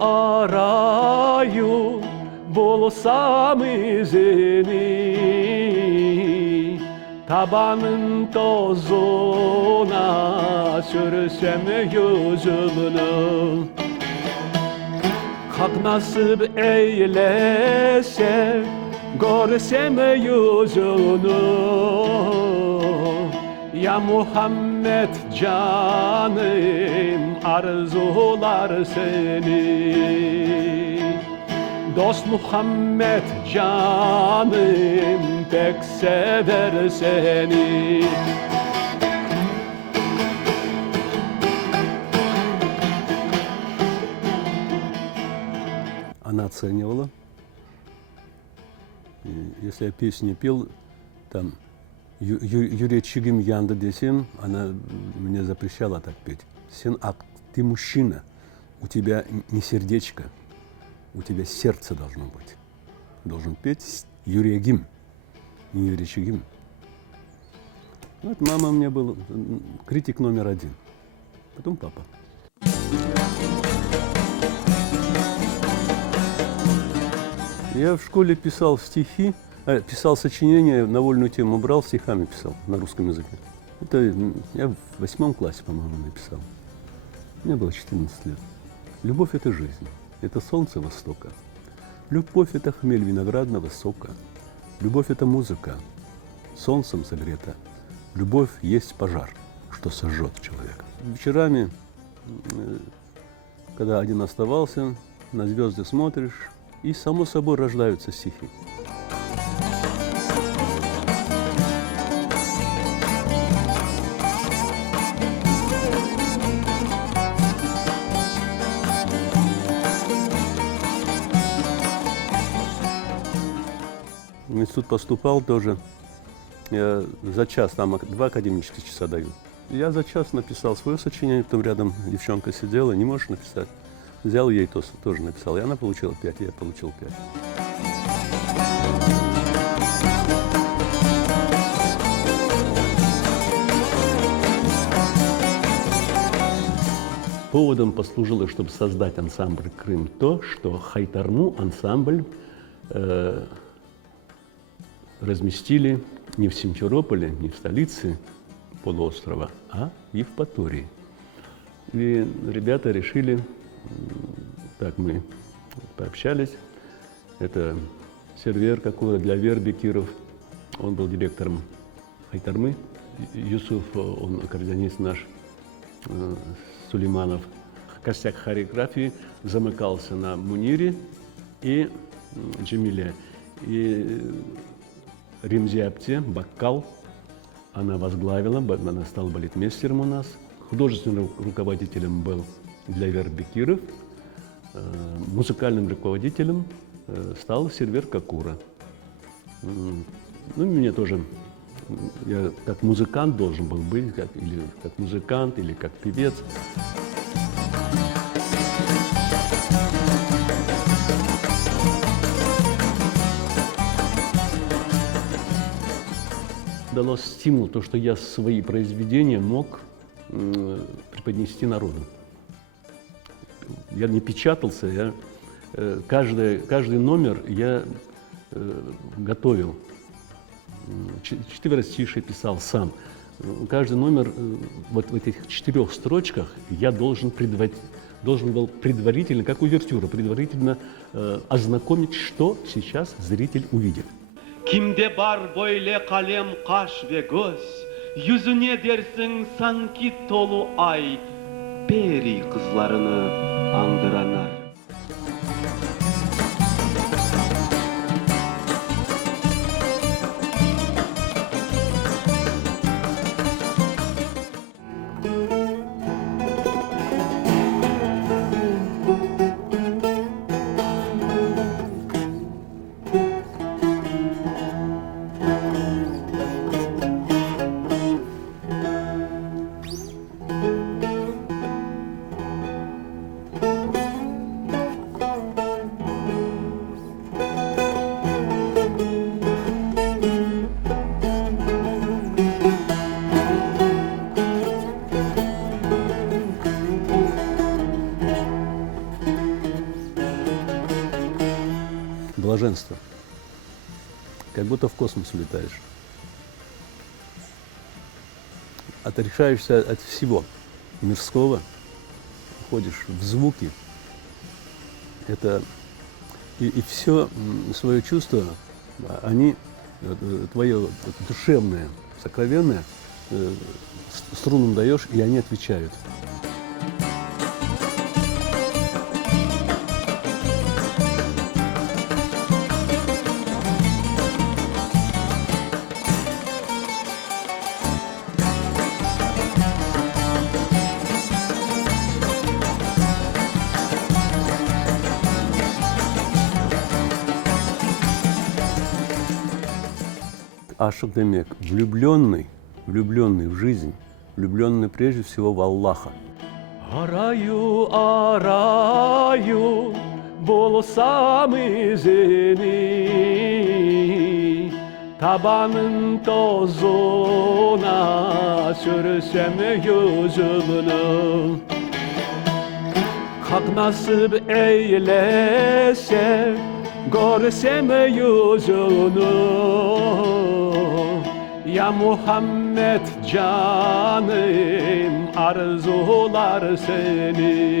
arayı bulsam izini, tabanın tozuna sürsem yüzümünü. Hak nasip eylese görsem yüzünü, ya Muhammed canım arzular seni. Dost Muhammed canım pek sever seni. Она оценивала. Если я песню пел, там Юрий Чигим Янда десем, она мне запрещала так петь. Ты мужчина, у тебя не сердечко, у тебя сердце должно быть. Должен петь Юрий Гим, не Юрий Чигим. Вот мама мне была критик номер один, потом папа. Я в школе писал стихи, писал сочинения, на вольную тему брал, стихами писал на русском языке. Это я в 8 классе, по-моему, написал. Мне было 14 лет. Любовь – это жизнь, это солнце востока. Любовь – это хмель виноградного сока. Любовь – это музыка, солнцем согрета. Любовь есть пожар, что сожжет человека. Вечерами, когда один оставался, на звезды смотришь, и само собой рождаются стихи. В институт поступал тоже. Я за час, там 2 академических часа дают. Я за час написал свое сочинение, потом рядом девчонка сидела, не можешь написать. Взял ей тоже написал, и она получила 5, и я получил 5. Поводом послужило, чтобы создать ансамбль «Крым», то, что Хайтарму ансамбль разместили не в Симферополе, не в столице полуострова, а в Евпатории. И ребята решили, так мы пообщались, это Сервер Какура для Вербекиров, он был директором Хайтармы, Юсуф, он аккордеонист наш, Сулейманов, костяк хореографии замыкался на Мунире и Джемиле. И Римзи Апте, Баккал, она возглавила, она стала балетмейстером у нас. Художественным руководителем был для Вербекиров, музыкальным руководителем стал Сервер Какура. Ну, мне тоже, я как музыкант должен был быть, или как музыкант, или как певец. Дало стимул то, что я свои произведения мог преподнести народу. Я не печатался, я каждый номер я готовил. 4 стиши писал сам. Каждый номер вот в этих 4 строчках я должен был предварительно, как увертюра, предварительно ознакомить, что сейчас зритель увидит. Kimde bar böyle kalem, kaş ve göz, yüzüne dersin sanki dolu ay, peri kızlarını andıranlar. блаженство. Как будто в космос улетаешь. Отрешаешься от всего мирского, уходишь в звуки. Это и все свое чувство, они, твое душевное, сокровенное, струнам даешь, и они отвечают. Ашик Демек, влюбленный в жизнь, влюбленный прежде всего в Аллаха. Араю, болсам izini, tabanın tozuna sürsem yüzümünü. Hak nasip eylese, görsem yüzünü. Ya Muhammed canım arzular seni.